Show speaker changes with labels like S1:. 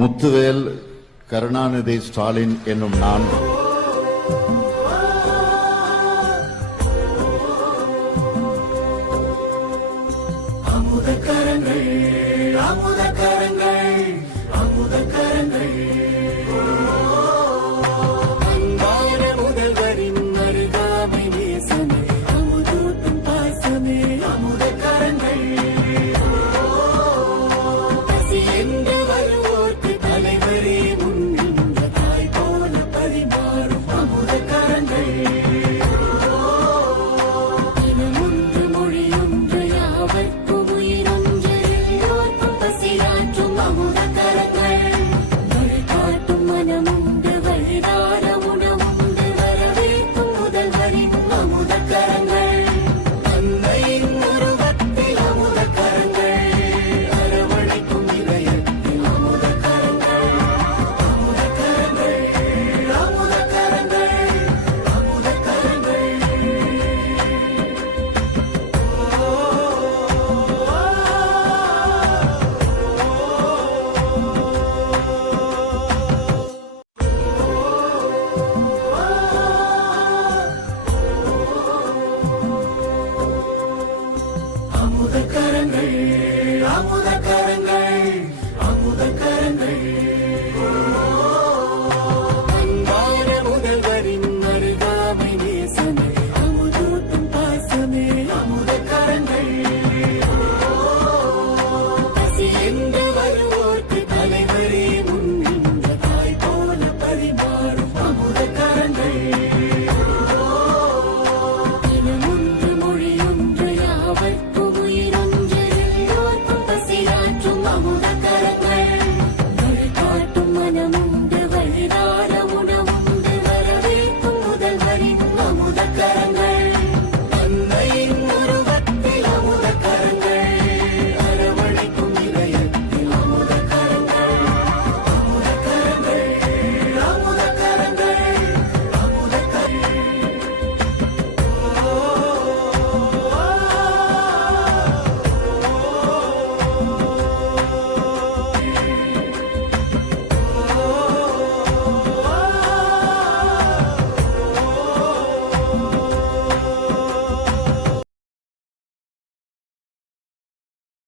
S1: முத்துவேல் கருணாநிதி ஸ்டாலின் என்னும் நான்
S2: அமுத கரங்கள் அமுத கரங்கள்